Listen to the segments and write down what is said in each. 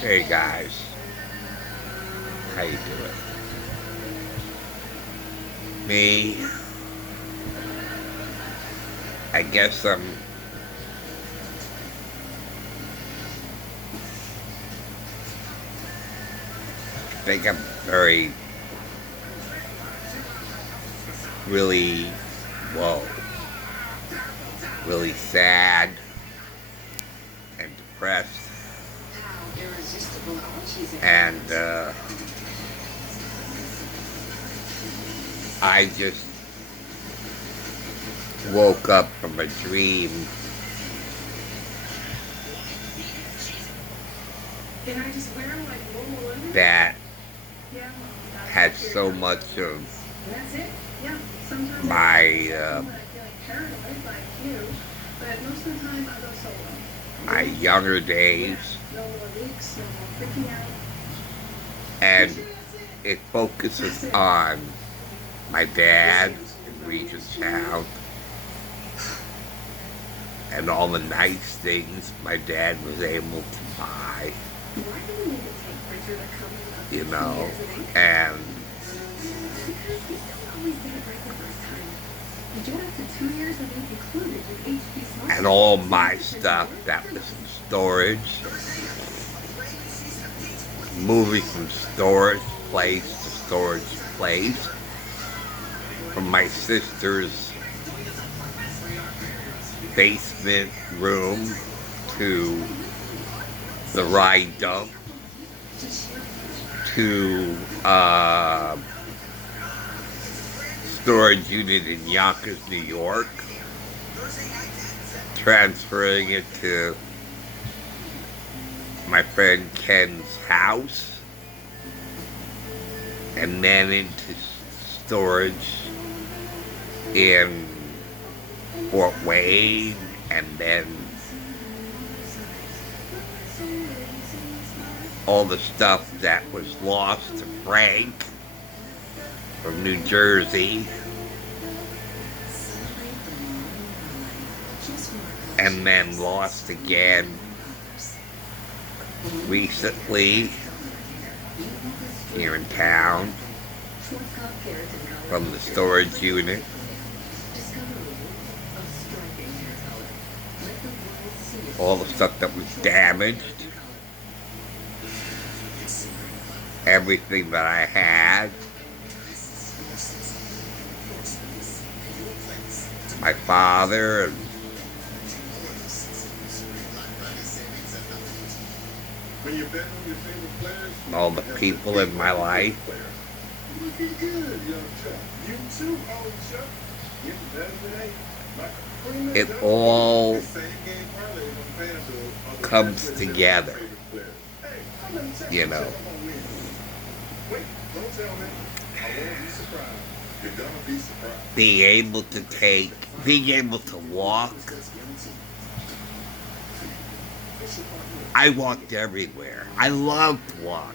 Hey guys, how you doing? Me, I guess think I'm very, really, whoa, really sad and depressed, and I just woke up from a dream that had so much of my younger days, and it focuses on my dad in Regent Town and all the nice things my dad was able to buy, and all my stuff that was in storage, moving from storage place to storage place, from my sister's basement room to the ride dump to storage unit in Yonkers, New York, transferring it to my friend Ken's house, and then into storage in Fort Wayne, and then all the stuff that was lost to Frank from New Jersey, and then lost again recently here in town from the storage unit. All the stuff that was damaged, everything that I had, my father, and all the people in my life. It all comes together, being able to walk. I walked everywhere. I loved walking.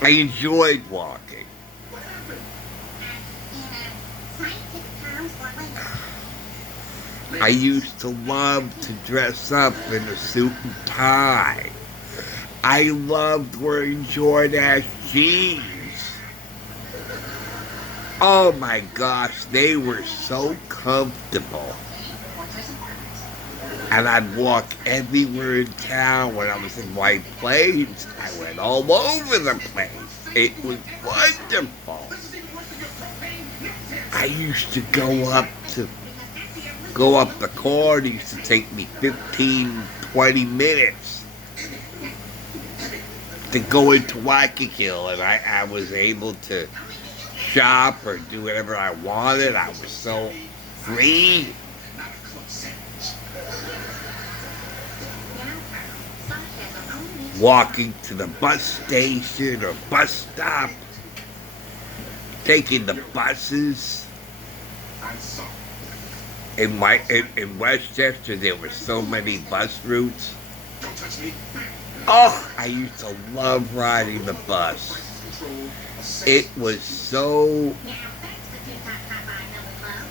I enjoyed walking. I used to love to dress up in a suit and tie. I loved wearing Jordache jeans. Oh my gosh, they were so comfortable. And I'd walk everywhere in town. When I was in White Plains, I went all over the place. It was wonderful. I used to go up the court. It used to take me 15, 20 minutes to go into Waikiki, and I was able to shop or do whatever I wanted. I was so free. Walking to the bus station or bus stop, taking the buses. In Westchester, there were so many bus routes. Oh, I used to love riding the bus. It was so...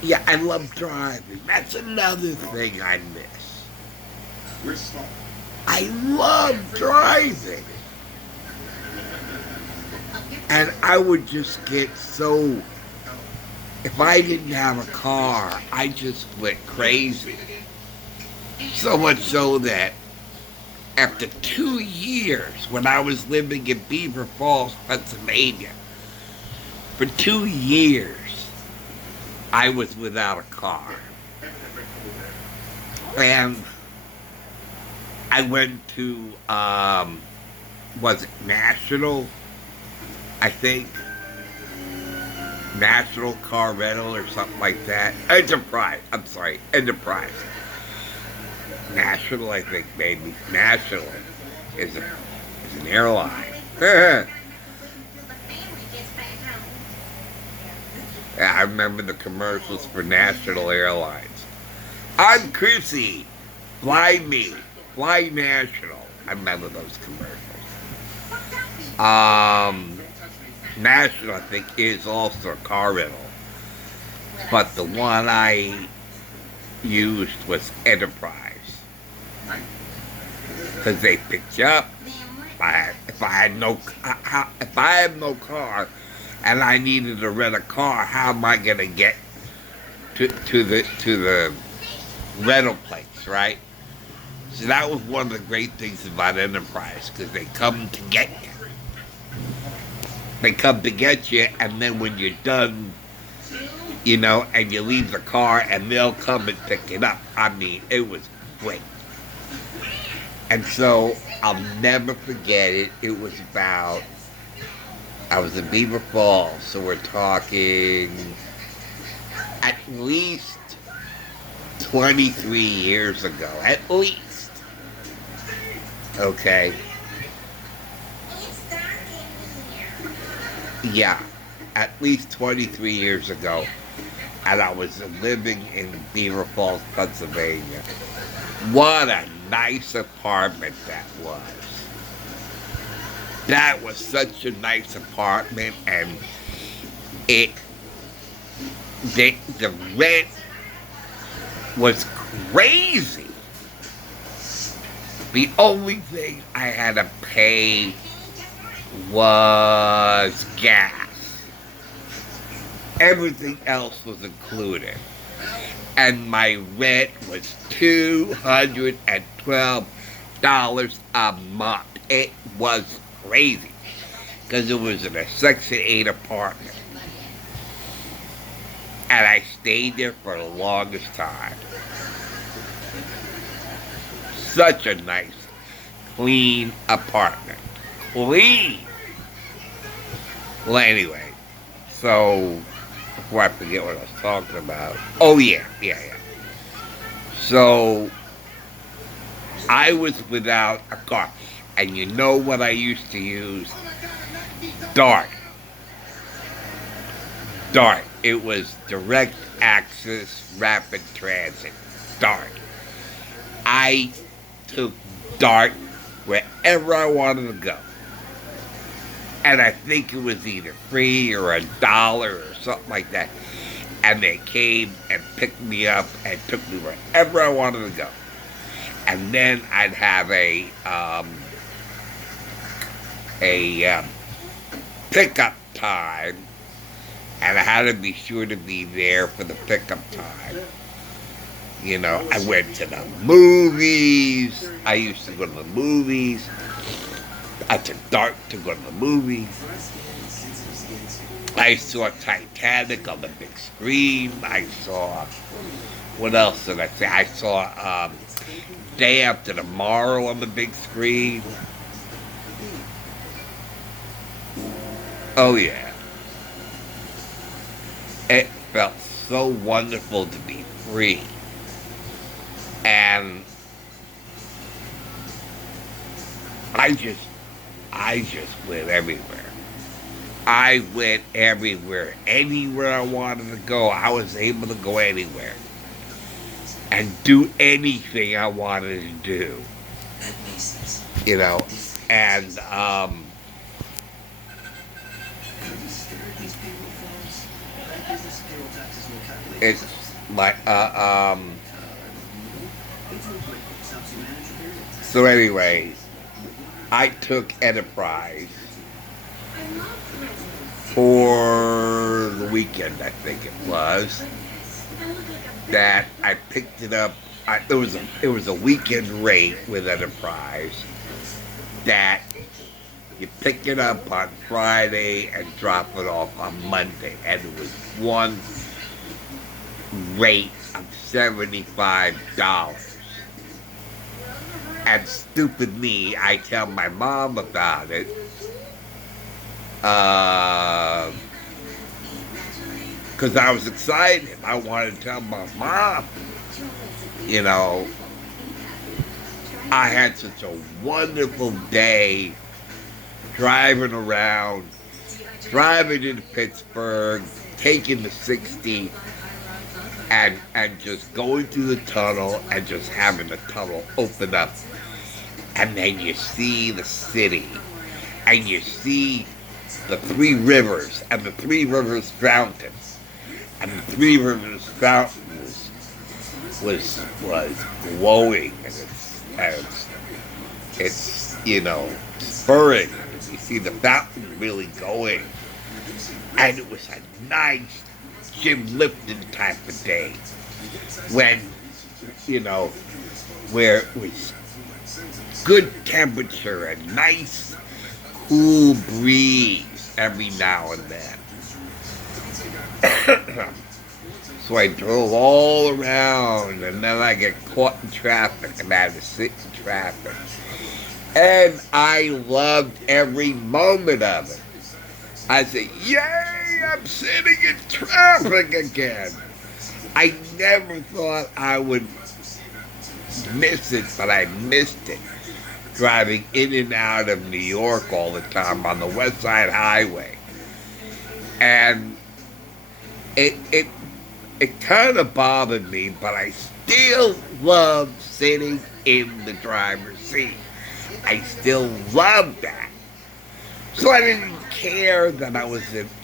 Yeah, I love driving. That's another thing I miss. I love driving. And I would just get so, if I didn't have a car, I just went crazy. So much so that after 2 years, when I was living in Beaver Falls, Pennsylvania, for 2 years, I was without a car. And I went to, was it National? I think. National Car Rental or something like that. Enterprise. I'm sorry. Enterprise. National, I think, maybe. National is an airline. Yeah, I remember the commercials for National Airlines. I'm Chrissy. Fly me. Fly National. I remember those commercials. National, I think, is also a car rental. But the one I used was Enterprise. Because they picked you up. If I had no car and I needed to rent a car, how am I going to get to the rental place, right? So that was one of the great things about Enterprise, because they come to get you. They come to get you, and then when you're done, and you leave the car, and they'll come and pick it up. I mean, it was great. And so I'll never forget it. It was about, I was in Beaver Falls, so we're talking at least 23 years ago. At least. Okay. Yeah, at least 23 years ago. And I was living in Beaver Falls, Pennsylvania. What a nice apartment that was. That was such a nice apartment, and the rent was crazy. The only thing I had to pay was gas. Everything else was included. And my rent was $212 a month. It was crazy, because it was in a Section 8 apartment. And I stayed there for the longest time. Such a nice, clean apartment. Clean! Well, anyway, so before I forget what I was talking about. Oh, yeah. So, I was without a car. And you know what I used to use? DART. DART. It was Direct Access Rapid Transit. DART. I took DART wherever I wanted to go. And I think it was either free or $1 or something like that. And they came and picked me up and took me wherever I wanted to go. And then I'd have a pickup time, and I had to be sure to be there for the pickup time. I went to the movies. I used to go to the movies. I took DART to go to the movies. I saw Titanic on the big screen. I saw, what else did I say? I saw Day After Tomorrow on the big screen. Oh yeah. It felt so wonderful to be free. And I just went everywhere. I went everywhere. Anywhere I wanted to go, I was able to go anywhere. And do anything I wanted to do. And it's like So anyway, I took Enterprise for the weekend, I think it was, that I picked it up. It was a weekend rate with Enterprise that you pick it up on Friday and drop it off on Monday, and it was one rate of $75. And stupid me, I tell my mom about it. Because I was excited. I wanted to tell my mom, you know, I had such a wonderful day driving around, driving into Pittsburgh, taking the 60, and just going through the tunnel and just having the tunnel open up. And then you see the city, and you see the Three Rivers and the Three Rivers Fountain. And the Three Rivers Fountain was glowing, and it's spurring. You see the fountain really going, and it was a nice Jim Lipton type of day when where it was good temperature and nice cool breeze every now and then. So I drove all around, and then I get caught in traffic, and I had to sit in traffic. And I loved every moment of it. I said, yay, I'm sitting in traffic again. I never thought I would miss it, but I missed it. Driving in and out of New York all the time on the West Side Highway. And it kind of bothered me, but I still loved sitting in the driver's seat. I still loved that. So I didn't care that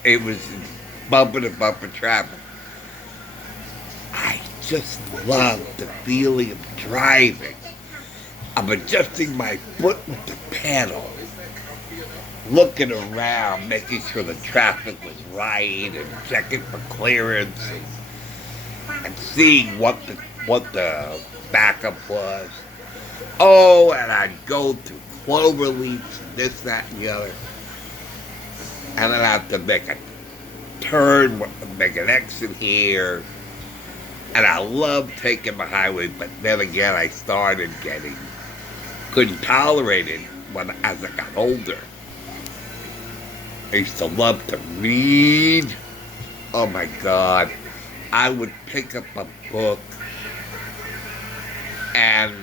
it was in bumper-to-bumper traffic. I just loved the feeling of driving, of adjusting my foot with the pedal, looking around, making sure the traffic was right, and checking for clearance, and seeing what the backup was. Oh, and I'd go through clover leaves, and this, that, and the other. And then I'd have to make a turn, make an exit here. And I loved taking the highway, but then again I started couldn't tolerate it as I got older. I used to love to read. Oh my God. I would pick up a book and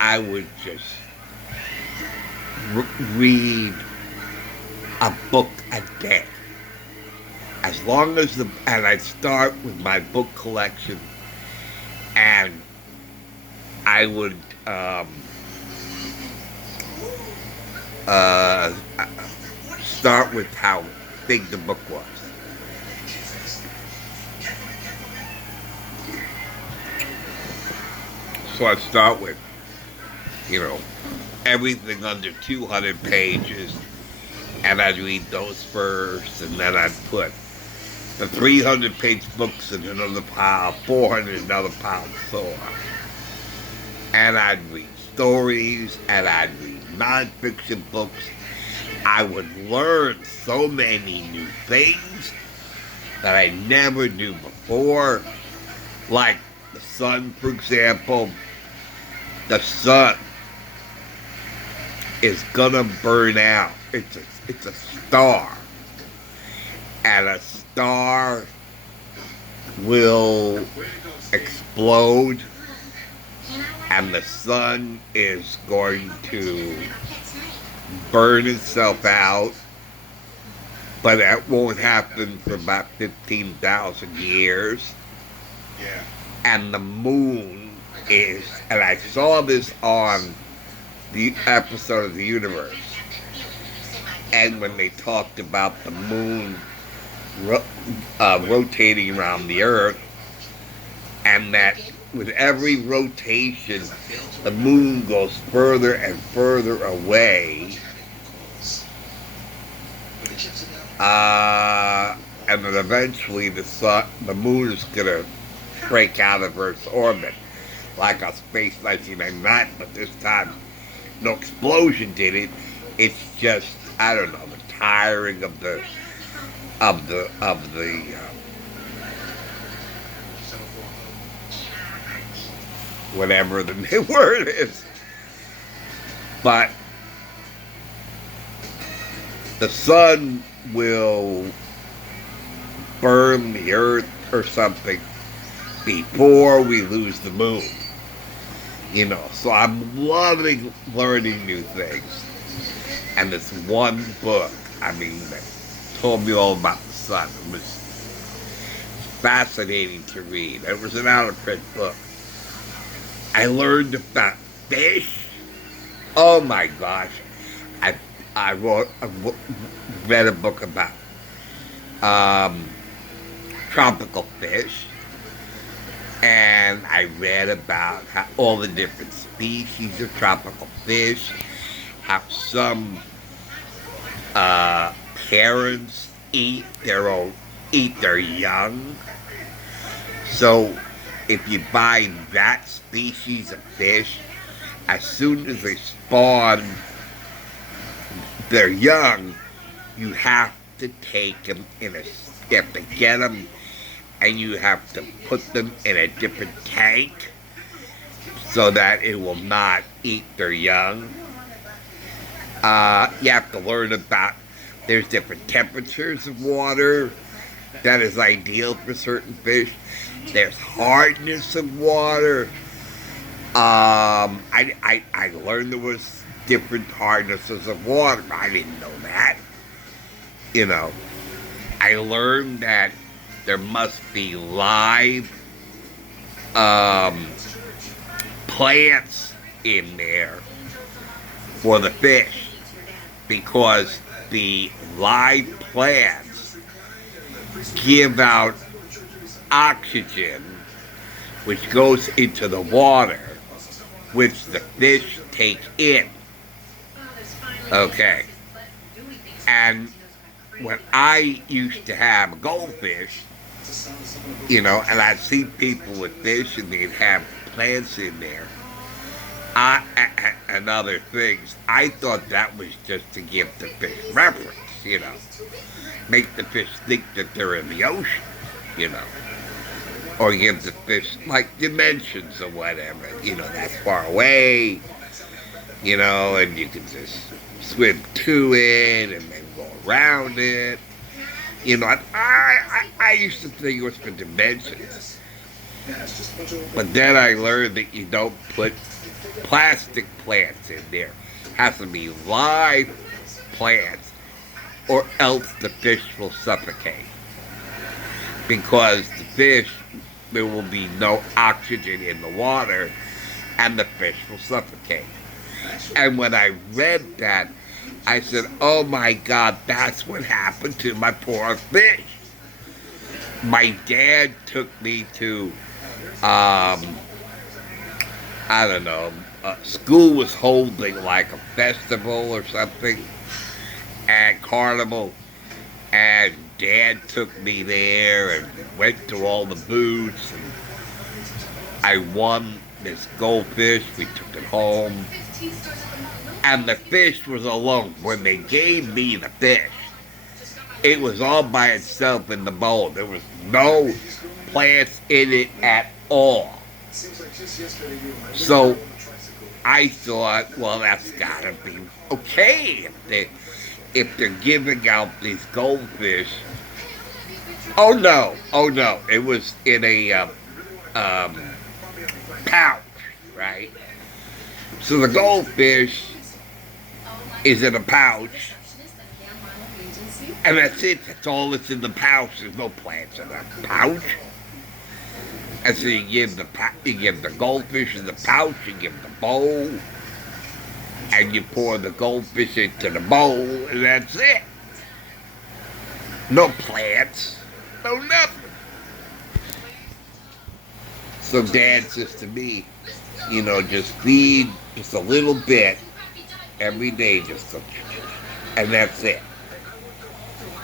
I would just read a book a day. As long as and I'd start with my book collection, and I would start with how big the book was. So I'd start with, everything under 200 pages, and I'd read those first, and then I'd put the 300-page books in another pile, 400 another pile, and so on. And I'd read stories, and I'd read nonfiction books. I would learn so many new things that I never knew before. Like the sun, for example. The sun is gonna burn out. It's a star. And a star will explode, and the sun is going to burn itself out, but that won't happen for about 15,000 years. Yeah. And the moon is, and I saw this on the episode of The Universe, and when they talked about the moon rotating around the Earth, and that with every rotation, the moon goes further and further away, and then eventually the moon is gonna break out of Earth's orbit, like on Space 1999. But this time, no explosion did it. It's just, I don't know, the tiring of the whatever the new word is. But the sun will burn the earth or something before we lose the moon. So I'm loving learning new things. And this one book, that told me all about the sun. It was fascinating to read. It was an out-of-print book. I learned about fish. Oh my gosh. I read a book about tropical fish. And I read about all the different species of tropical fish, how some parents eat their young. So if you buy that species of fish, as soon as they spawn their young, you have to take them you have to get them, and you have to put them in a different tank so that it will not eat their young. You have to learn about, there's different temperatures of water that is ideal for certain fish. There's hardness of water. I learned there was different hardnesses of water. I didn't know that. I learned that there must be live plants in there for the fish, because the live plants give out oxygen which goes into the water, which the fish take in. Okay. And when I used to have a goldfish, and I'd see people with fish and they'd have plants in there, and other things, I thought that was just to give the fish reference, make the fish think that they're in the ocean, or give the fish like dimensions or whatever, that's far away, and you can just swim to it and then go around it. I used to think it was for dimensions. But then I learned that you don't put plastic plants in there. It has to be live plants, or else the fish will suffocate. Because the fish, there will be no oxygen in the water, and the fish will suffocate. And when I read that, I said, oh my God, that's what happened to my poor fish. My dad took me to, school was holding like a festival or something at Carnival, and Dad took me there and went to all the booths, and I won this goldfish. We took it home. And the fish was alone. When they gave me the fish, it was all by itself in the bowl. There was no plants in it at all. So I thought, well, that's gotta be okay if they're giving out these goldfish. Oh no, it was in a pouch, right? So the goldfish is in a pouch, and that's it. That's all that's in the pouch. There's no plants in that pouch. And so you give the goldfish in the pouch, you give the bowl, and you pour the goldfish into the bowl, and that's it. No plants, no nothing. So Dad says to me, just feed just a little bit every day, and that's it.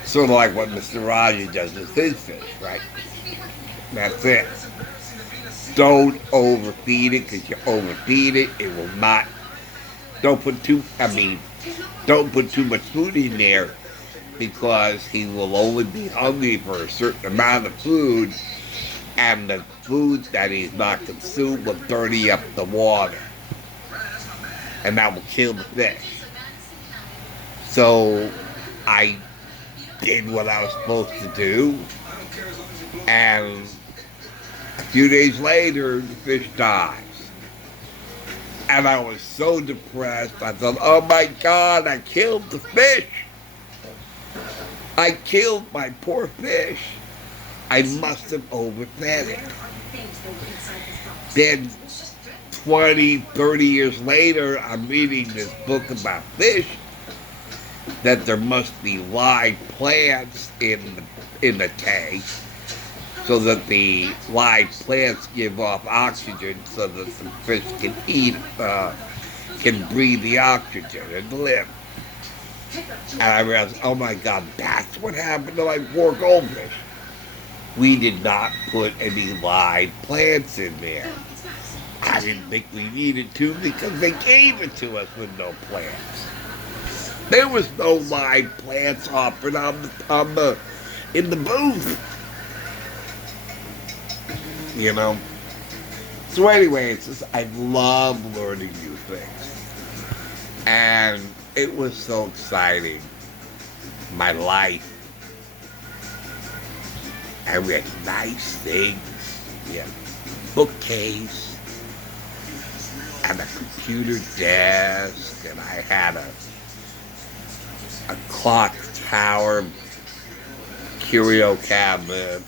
Sort of like what Mr. Rogers does with his fish, right? That's it. Don't overfeed it, because you overfeed it, it will not. Don't put too much food in there, because he will only be hungry for a certain amount of food, and the food that he's not consumed will dirty up the water, and that will kill the fish. So I did what I was supposed to do, and a few days later, the fish dies. And I was so depressed, I thought, oh my God, I killed the fish. I killed my poor fish. I must have overfed it. Then 20, 30 years later, I'm reading this book about fish, that there must be live plants in the tank, so that the live plants give off oxygen, so that the fish can breathe the oxygen and live. And I realized, oh my God, that's what happened to my poor goldfish. We did not put any live plants in there. I didn't think we needed to, because they gave it to us with no plants. There was no live plants offered in the booth. So anyway, I love learning new things. And it was so exciting. My life. And we had nice things. We had a bookcase and a computer desk, and I had a clock tower curio cabinet.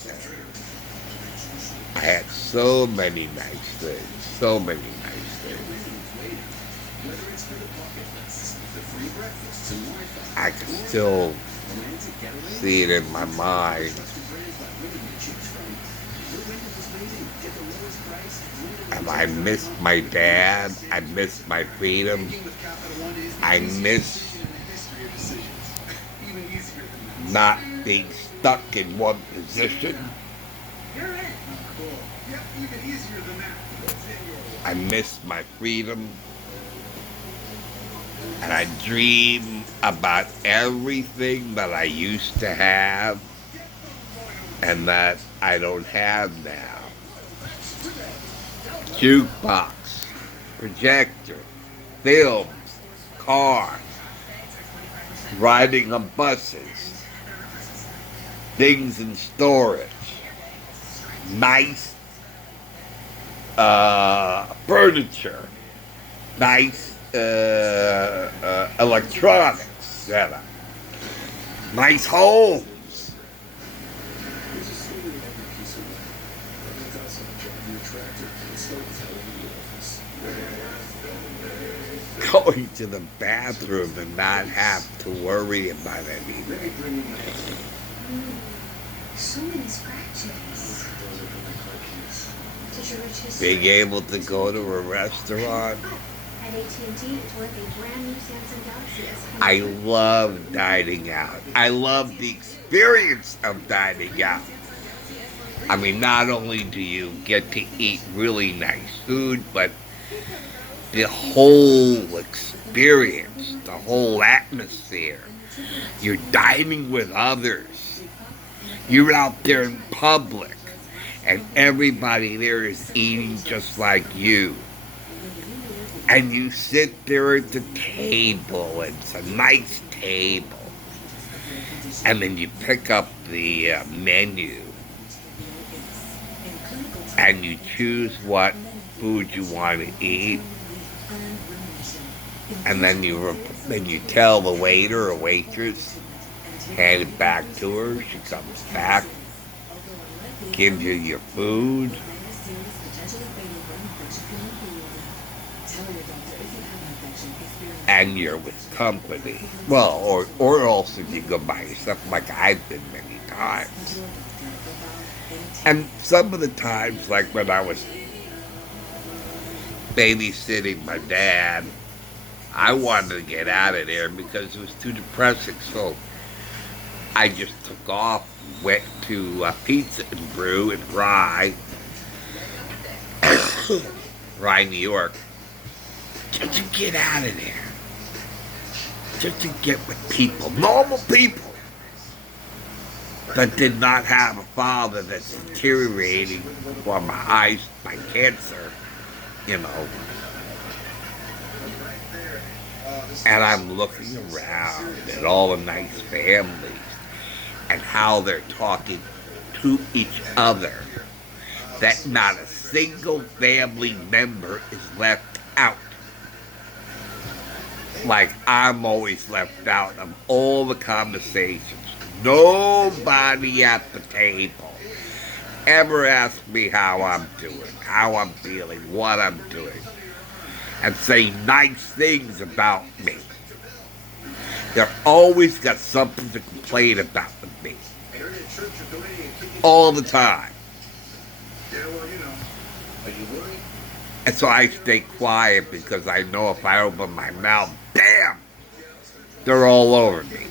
I had so many nice things. So many nice things. I can still see it in my mind. And I miss my dad. I miss my freedom. I miss not being stuck in one position. I miss my freedom. And I dream about everything that I used to have and that I don't have now. Jukebox, projector, films, cars, riding on buses, things in storage, nice furniture, nice electronics setup, nice homes. Going to the bathroom and not have to worry about anything. So many scratches. Being able to go to a restaurant. At AT&T, it's worth a brand new Samsung Galaxy S20. I love dining out. I love the experience of dining out. I mean, not only do you get to eat really nice food, but the whole experience, the whole atmosphere. You're dining with others. You're out there in public, and everybody there is eating just like you. And you sit there at the table, and it's a nice table. And then you pick up the menu, and you choose what food you want to eat. And then you tell the waiter or waitress, hand it back to her. She comes back, gives you your food, and you're with company. Well, or else if you go by yourself, like I've been many times. And some of the times, like when I was babysitting my dad. I wanted to get out of there because it was too depressing. So I just took off, went to Pizza and Brew in Rye, Rye, New York, just to get out of there. Just to get with people, normal people, that did not have a father that's deteriorating from my eyes, my cancer, you know. And I'm looking around at all the nice families and how they're talking to each other, that not a single family member is left out. Like I'm always left out of all the conversations. Nobody at the table ever asks me how I'm doing, how I'm feeling, what I'm doing, and say nice things about me. They're always got something to complain about with me. All the time. And so I stay quiet because I know if I open my mouth, bam, they're all over me.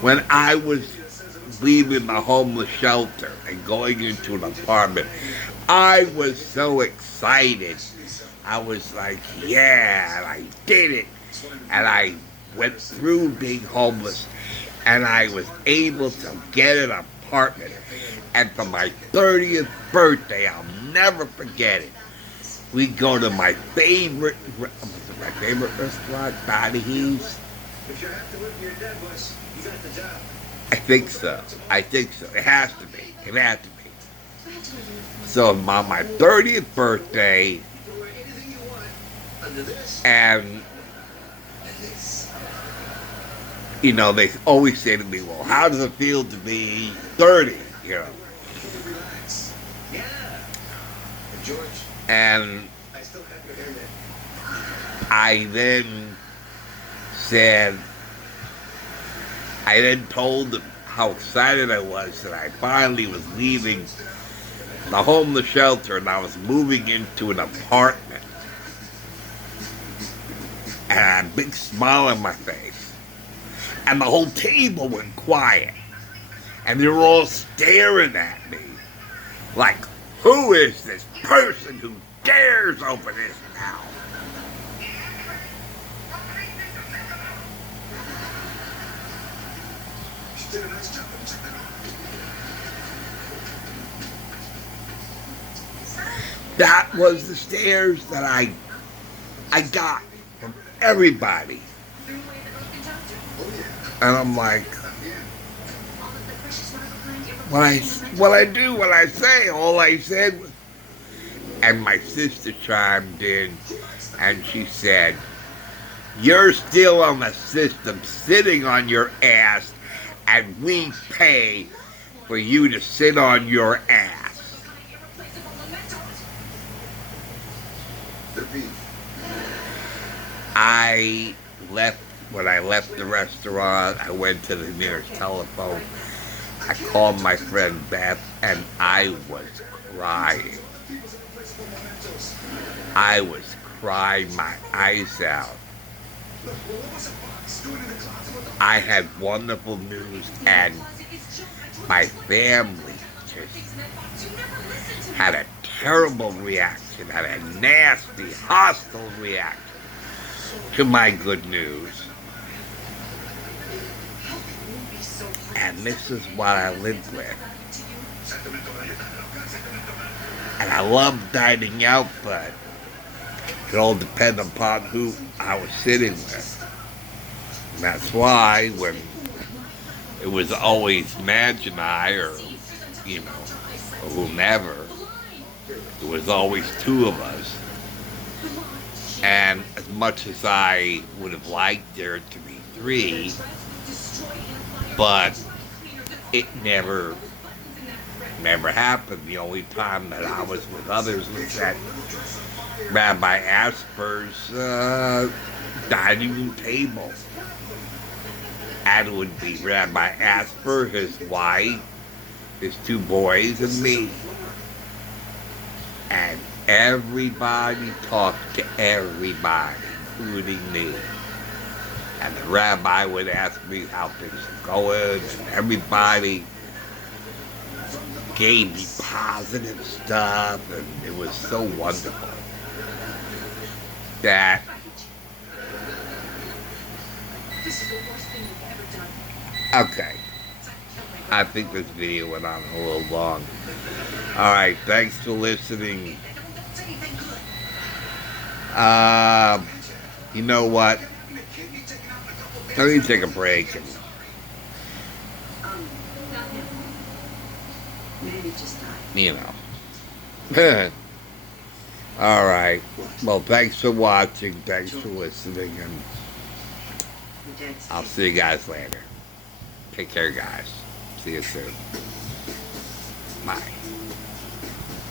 When I was leaving the homeless shelter and going into an apartment, I was so excited. I was like, yeah, I did it. And I went through being homeless, and I was able to get an apartment. And for my 30th birthday, I'll never forget it. We go to my favorite restaurant, Donahue. I think so. It has to be. So on my 30th birthday, and you know, they always say to me, well, how does it feel to be 30? You know. And I then told them how excited I was that I finally was leaving the homeless shelter and I was moving into an apartment. And a big smile on my face. And the whole table went quiet. And they were all staring at me. Like, who is this person who dares open his mouth? That was the stares that I got from everybody. And I'm like, what I do, what I say, all I said was, and my sister chimed in and she said, you're still on the system, sitting on your ass, and we pay for you to sit on your ass. When I left the restaurant, I went to the nearest telephone. I called my friend Beth, and I was crying. I was crying my eyes out. I had wonderful news, and my family just had a terrible reaction, had a nasty, hostile reaction to my good news. And this is what I live with. And I love dining out, but it all depends upon who I was sitting with. And that's why when it was always Madge and I, or, you know, or whomever, it was always two of us. And as much as I would have liked there to be three, but it never happened. The only time that I was with others was at Rabbi Asper's dining room table. And it would be Rabbi Asper, his wife, his two boys, and me. And everybody talked to everybody, including me. And the rabbi would ask me how things were going, and everybody gave me positive stuff, and it was so wonderful that okay. I think this video went on a little long. Alright, thanks for listening. You know what? Let me take a break and you know. Alright. Well, thanks for watching. Thanks for listening. And I'll see you guys later. Take care, guys. See you soon. Bye.